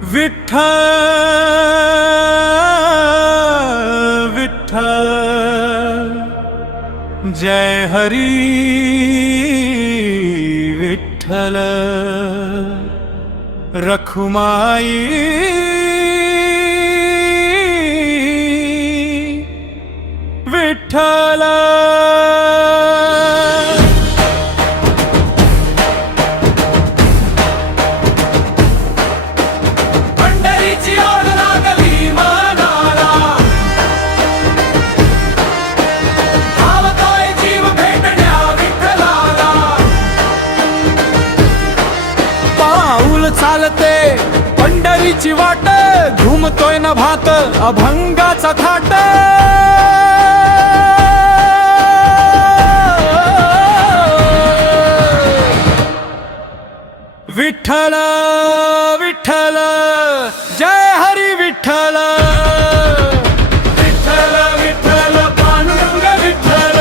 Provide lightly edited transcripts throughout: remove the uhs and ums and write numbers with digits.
विठ्ठल विठ्ठल जय हरी विठ्ठल रखुमाई विठ्ठल चालते पंढरीची वाट घुमतोय न भात अभंगाचा थाट विठ्ठल विठ्ठल जय हरी विठ्ठल विठ्ठल विठ्ठल पांडुरंग विठ्ठल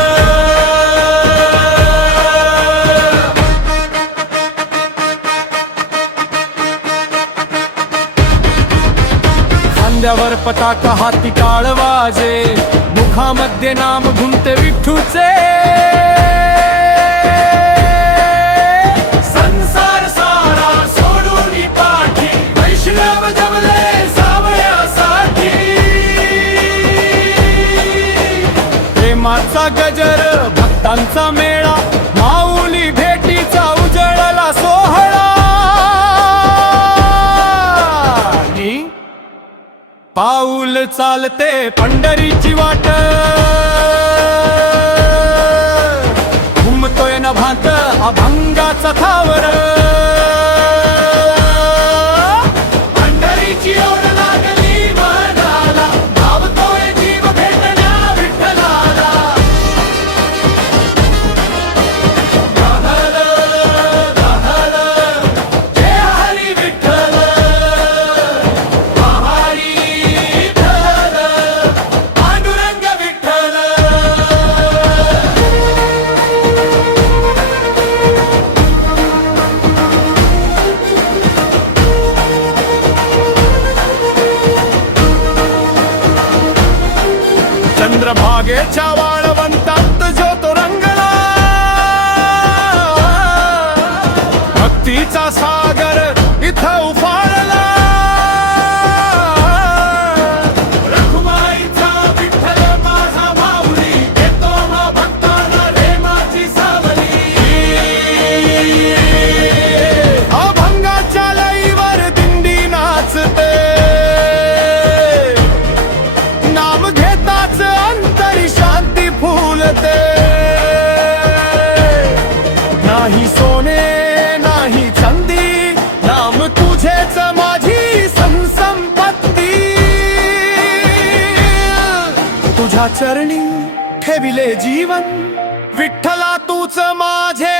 खांद्यावर पताका हाती टाळ वाजे मुखामध्ये नाम घुमते विठ्ठूचे संसार सारा सोडून पाठी वैष्णव जमले सावयासाठी प्रेमाचा गजर भक्तांचा मेळा माऊली भेटीचा उजळला सोहळा पाऊल चालते पंढरीची वाट घुमतोय न भात अभंगाचा थावर पंढरीची ओढ लागली मनाला धावतोय जीव भेटण्या विठ्ठलाला दहल दहल जय हरी विठ्ठल चंद्रभागेच्या वाळवंटात जो तो रंगला भक्तीचा सागर इथं उफाळला रखुमाईचा विठ्ठल माझा माऊली येतो ना भक्तांना प्रेमाची सावली अभंगाच्या लईवर दिंडी नाचते नाम घेताच अंतरी शांती फुलते नाही सोने नाही चांदी नाम तुझेच माझी संपत्ती तुझ्या चरणी ठेविले जीवन विठ्ठला तूच माझे